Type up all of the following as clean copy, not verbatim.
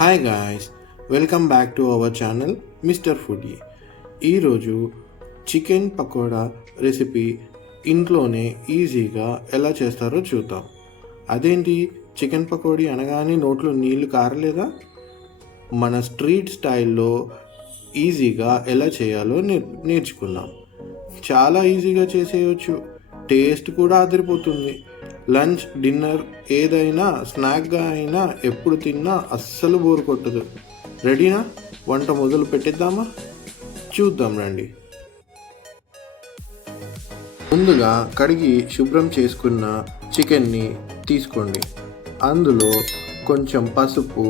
Hi guys, welcome back to our channel mister foodie. ఈరోజు chicken pakoda recipe ఇంట్లోనే ఈజీగా ఎలా చేస్తారో చూద్దాం. అదేంటి, చికెన్ పకోడీ అనగానే నోట్లో నీళ్లు కారలేదా? మన స్ట్రీట్ స్టైల్లో ఈజీగా ఎలా చేయాలో నేర్చుకుందాం. చాలా ఈజీగా చేసేయచ్చు, టేస్ట్ కూడా అదిరిపోతుంది. లంచ్, డిన్నర్, ఏదైనా స్నాక్గా అయినా ఎప్పుడు తిన్నా అస్సలు బోరు కొట్టదు. రెడీనా? వంట మొదలు పెట్టిద్దామా? చూద్దాం రండి. ముందుగా కడిగి శుభ్రం చేసుకున్న చికెన్ని తీసుకోండి. అందులో కొంచెం పసుపు,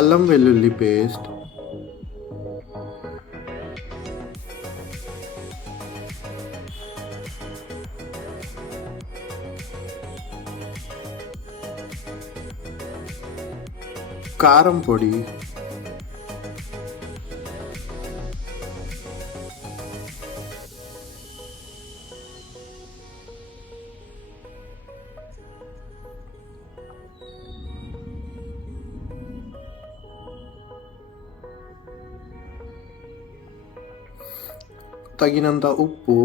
అల్లం వెల్లుల్లి పేస్ట్, కారం పొడి, తగినంత ఉప్పు,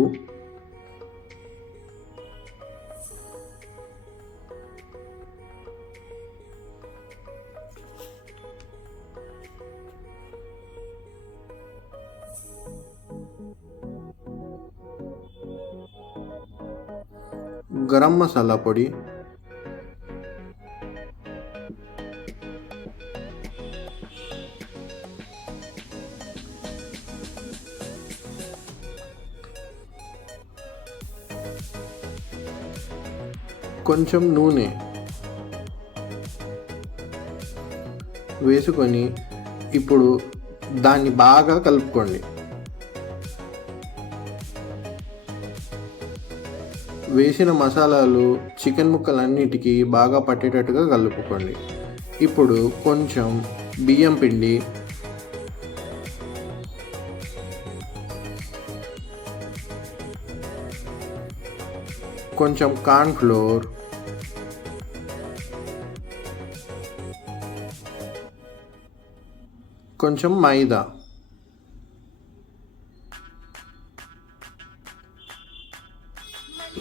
గరం మసాలా పొడి, కొంచెం నూనె వేసుకొని ఇప్పుడు దాన్ని బాగా కలుపుకోండి. వేసిన మసాలాలు చికెన్ ముక్కలన్నిటికీ బాగా పట్టేటట్టుగా కలుపుకోండి. ఇప్పుడు కొంచెం బియ్యం పిండి, కొంచెం కార్న్ ఫ్లోర్, కొంచెం మైదా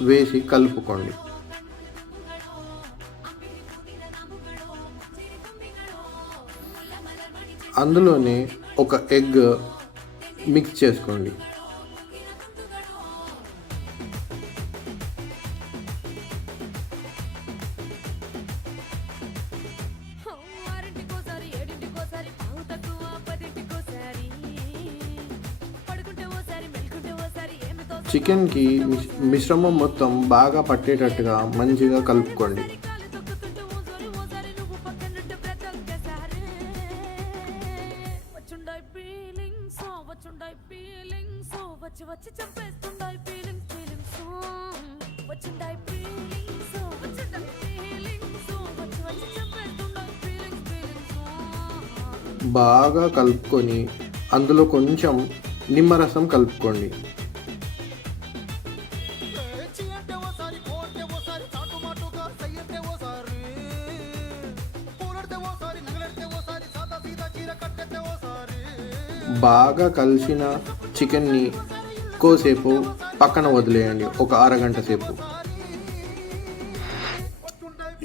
వేసి కలుపుకోండి. అందులోనే ఒక ఎగ్ మిక్స్ చేసుకోండి. చికెన్కి మిశ్రమం మొత్తం బాగా పట్టేటట్టుగా మంచిగా కలుపుకోండి. బాగా కలుపుకొని అందులో కొంచెం నిమ్మరసం కలుపుకోండి. బాగా కలిసిన చికెన్ని కోసేపు పక్కన వదిలేయండి, ఒక అరగంట సేపు.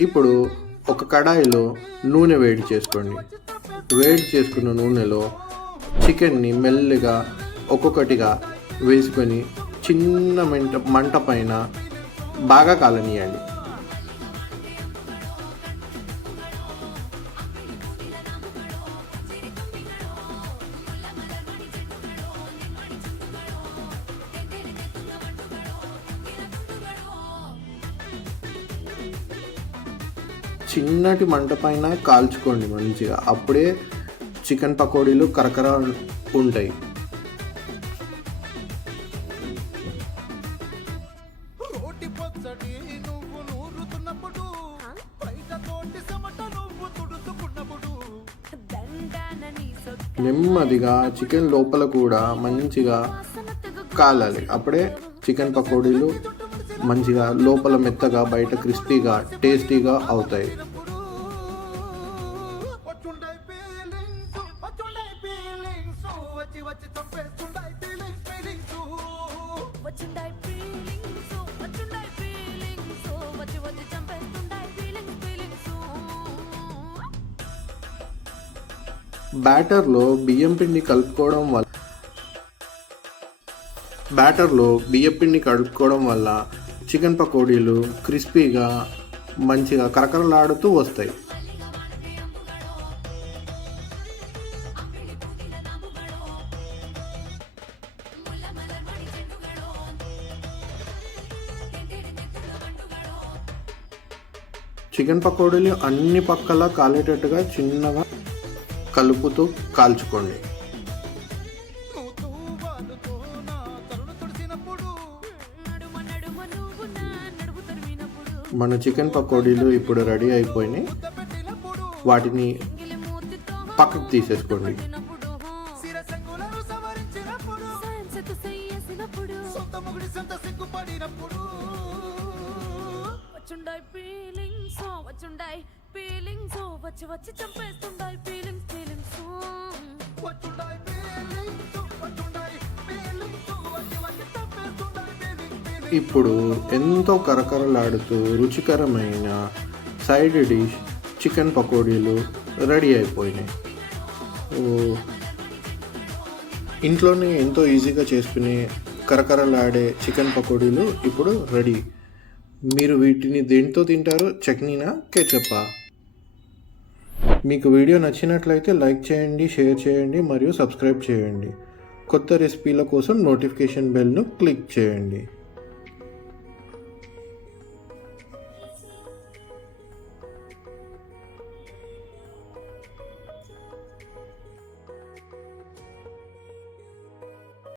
ఇప్పుడు ఒక కడాయిలో నూనె వేడి చేసుకోండి. వేడి చేసుకున్న నూనెలో చికెన్ని మెల్లిగా ఒక్కొక్కటిగా వేసుకొని చిన్న మంట పైన బాగా కాలనీయండి. చిన్నటి మంట పైన కాల్చుకోండి మంచిగా, అప్పుడే చికెన్ పకోడీలు కరకర ఉంటాయి. నెమ్మదిగా చికెన్ లోపల కూడా మంచిగా కాలాలి, అప్పుడే చికెన్ పకోడీలు మంచిగా లోపల మెత్తగా బయట క్రిస్పీగా టేస్టీగా అవుతాయి. బ్యాటర్లో బియ్యం పిండి కలుపుకోవడం వల్ల చికెన్ పకోడీలు క్రిస్పీగా మంచిగా కరకరలాడుతూ వస్తాయి. చికెన్ పకోడీలు అన్ని పక్కలా కాలేటట్టుగా చిన్నగా కలుపుతూ కాల్చుకోండి. మన చికెన్ పకోడీలు ఇప్పుడు రెడీ అయిపోయినాయి. వాటిని పక్కకు తీసేసుకోండి. ఇప్పుడు ఎంతో కరకరలాడుతూ రుచికరమైన సైడ్ డిష్ చికెన్ పకోడీలు రెడీ అయిపోయినాయి. ఇంట్లోనే ఎంతో ఈజీగా చేసుకునే కరకరలాడే చికెన్ పకోడీలు ఇప్పుడు రెడీ. మీరు వీటిని దేంతో తింటారు? చట్నీనా, కెచప్పా? మీకు వీడియో నచ్చినట్లయితే లైక్ చేయండి, షేర్ చేయండి మరియు సబ్స్క్రైబ్ చేయండి. కొత్త రెసిపీల కోసం నోటిఫికేషన్ బెల్ను క్లిక్ చేయండి.